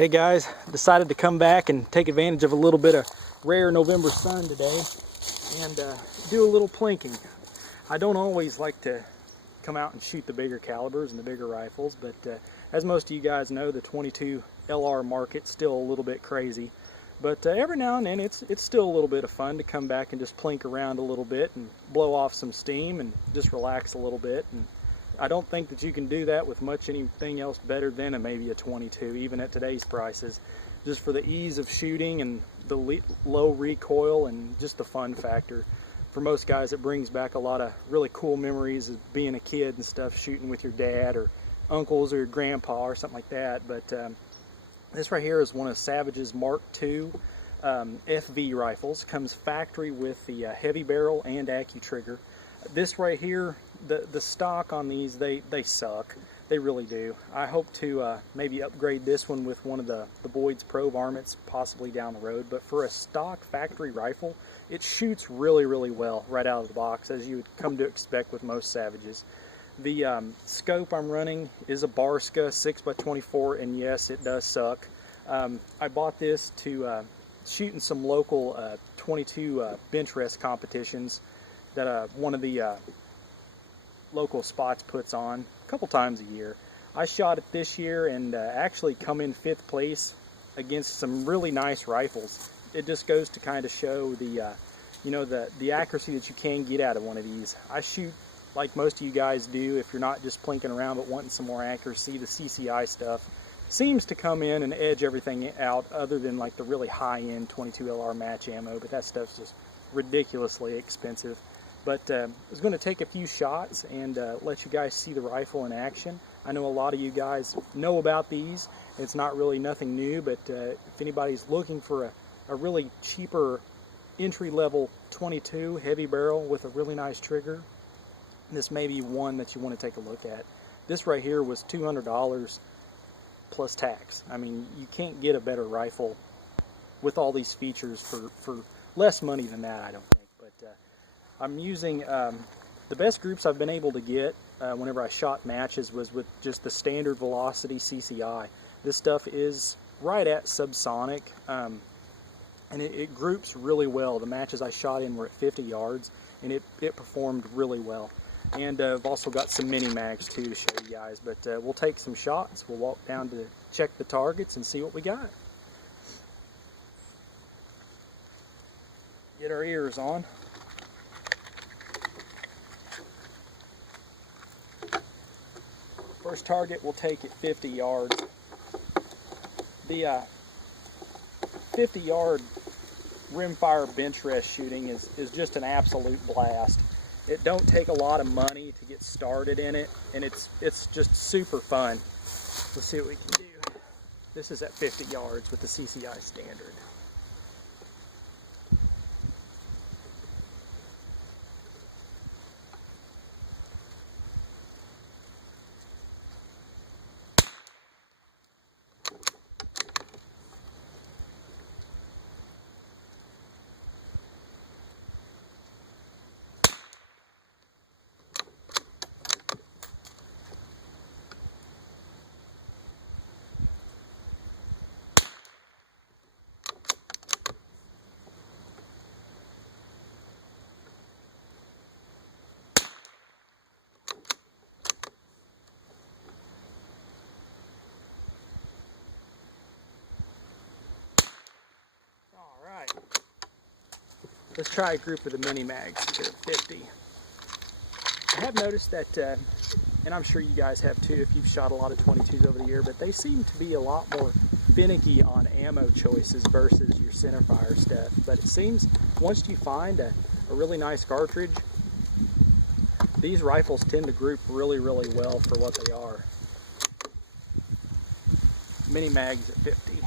Hey guys, decided to come back and take advantage of a little bit of rare November sun today and do a little plinking. I don't always like to come out and shoot the bigger calibers and the bigger rifles, but as most of you guys know, the 22 LR market's still a little bit crazy. But every now and then it's still a little bit of fun to come back and just plink around a little bit and blow off some steam and just relax a little bit. And I don't think that you can do that with much anything else better than maybe a 22, even at today's prices, just for the ease of shooting and the low recoil and just the fun factor. For most guys, it brings back a lot of really cool memories of being a kid and stuff, shooting with your dad or uncles or your grandpa or something like that. But this right here is one of Savage's Mark II FV rifles. Comes factory with the heavy barrel and accutrigger. This right here, the stock on these, they suck. They really do. I hope to maybe upgrade this one with one of the Boyd's Pro varmints possibly down the road. But for a stock factory rifle, it shoots really, really well right out of the box, as you would come to expect with most Savages. The scope I'm running is a Barska 6x24, and yes, it does suck. I bought this to shoot in some local 22 benchrest competitions that one of the local spots puts on a couple times a year. I shot it this year and actually come in 5th place against some really nice rifles. It just goes to kind of show the you know, the accuracy that you can get out of one of these. I shoot like most of you guys do, if you're not just plinking around but wanting some more accuracy. The CCI stuff seems to come in and edge everything out, other than like the really high-end 22 LR match ammo, but that stuff's just ridiculously expensive. But I was going to take a few shots and let you guys see the rifle in action. I know a lot of you guys know about these. It's not really nothing new, but if anybody's looking for a really cheaper entry-level 22 heavy barrel with a really nice trigger, this may be one that you want to take a look at. This right here was $200 plus tax. I mean, you can't get a better rifle with all these features for less money than that, I don't think. But I'm using the best groups I've been able to get whenever I shot matches was with just the standard velocity CCI. This stuff is right at subsonic, and it groups really well. The matches I shot in were at 50 yards, and it performed really well. And I've also got some mini mags too to show you guys. But we'll take some shots. We'll walk down to check the targets and see what we got. Get our ears on. First target we'll take at 50 yards. The 50-yard rimfire benchrest shooting is just an absolute blast. It don't take a lot of money to get started in it, and it's just super fun. Let's see what we can do. This is at 50 yards with the CCI standard. Let's try a group of the mini mags here at 50. I have noticed that, and I'm sure you guys have too if you've shot a lot of 22s over the year, but they seem to be a lot more finicky on ammo choices versus your centerfire stuff. But it seems once you find a really nice cartridge, these rifles tend to group really, really well for what they are. Mini mags at 50.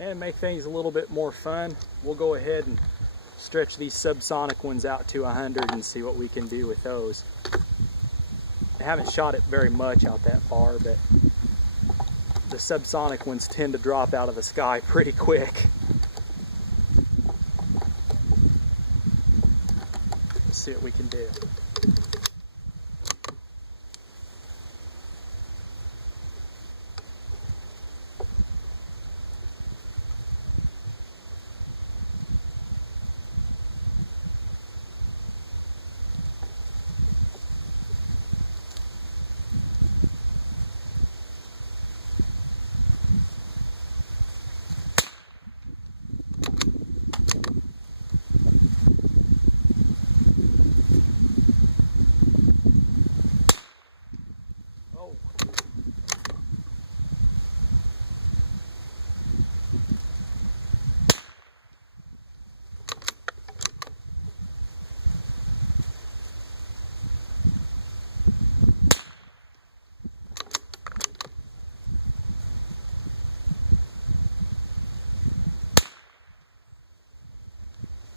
And make things a little bit more fun, we'll go ahead and stretch these subsonic ones out to 100 and see what we can do with those. I haven't shot it very much out that far, but the subsonic ones tend to drop out of the sky pretty quick. Let's see what we can do.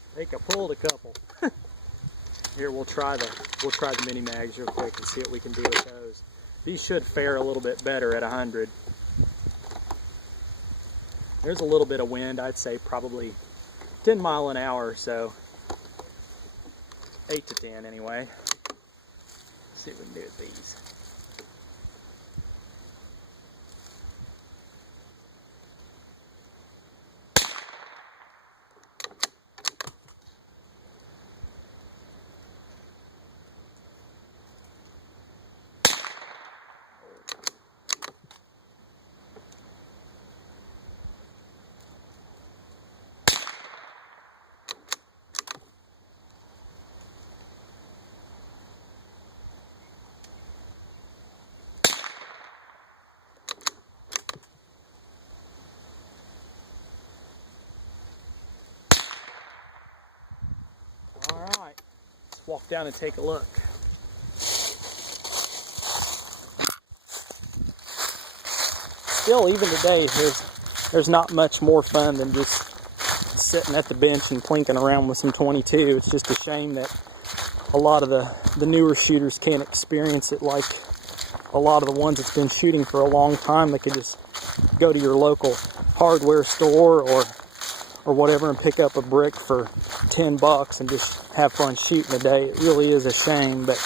I think I pulled a couple. Here, we'll try the mini mags real quick and see what we can do with those. These should fare a little bit better at 100. There's a little bit of wind, I'd say probably 10 miles an hour or so. 8 to 10 anyway. Let's see what we can do with these. Alright, let's walk down and take a look. Still, even today, there's not much more fun than just sitting at the bench and plinking around with some 22. It's just a shame that a lot of the newer shooters can't experience it like a lot of the ones that's been shooting for a long time. They could just go to your local hardware store or whatever and pick up a brick for 10 bucks and just have fun shooting a day. It really is a shame, but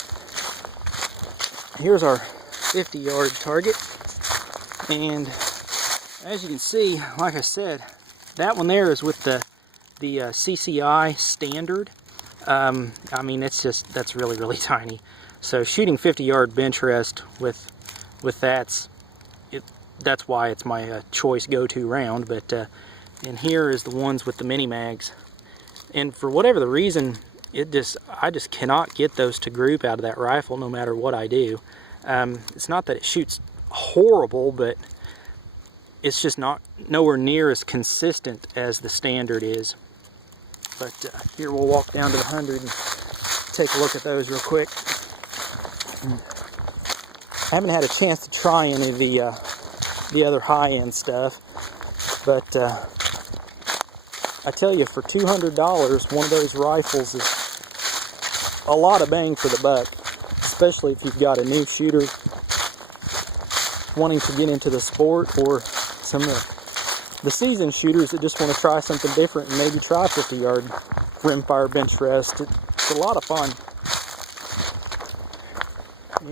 here's our 50-yard target. And as you can see, like I said, that one there is with the CCI standard. I mean, that's really tiny. So shooting 50-yard bench rest with that's why it's my choice go-to round. But and here is the ones with the mini mags. And for whatever the reason, I just cannot get those to group out of that rifle no matter what I do. It's not that it shoots horrible, but it's just nowhere near as consistent as the standard is. But here, we'll walk down to the 100 and take a look at those real quick. I haven't had a chance to try any of the other high-end stuff, but I tell you, for $200, one of those rifles is a lot of bang for the buck, especially if you've got a new shooter wanting to get into the sport, or some of the seasoned shooters that just want to try something different and maybe try 50-yard rimfire bench rest. It's a lot of fun.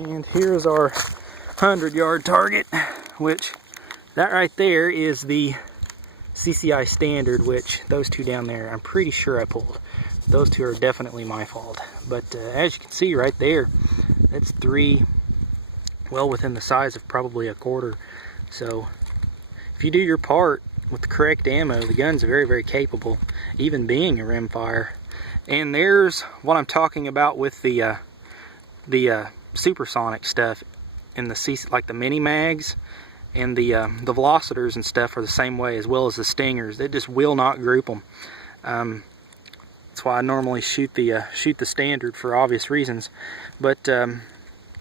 And here's our 100-yard target, which that right there is the CCI standard, which those two down there, I'm pretty sure I pulled. Those two are definitely my fault. But as you can see right there, that's 3, well within the size of probably a quarter. So if you do your part with the correct ammo, the gun's very capable, even being a rimfire. And there's what I'm talking about with the supersonic stuff in the CC, like the mini mags, and the velocitors and stuff are the same way, as well as the stingers. They just will not group them. That's why I normally shoot the standard for obvious reasons. But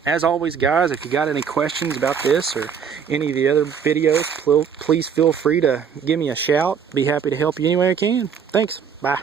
as always, guys, if you got any questions about this or any of the other videos, please feel free to give me a shout. Be happy to help you any way I can. Thanks. Bye.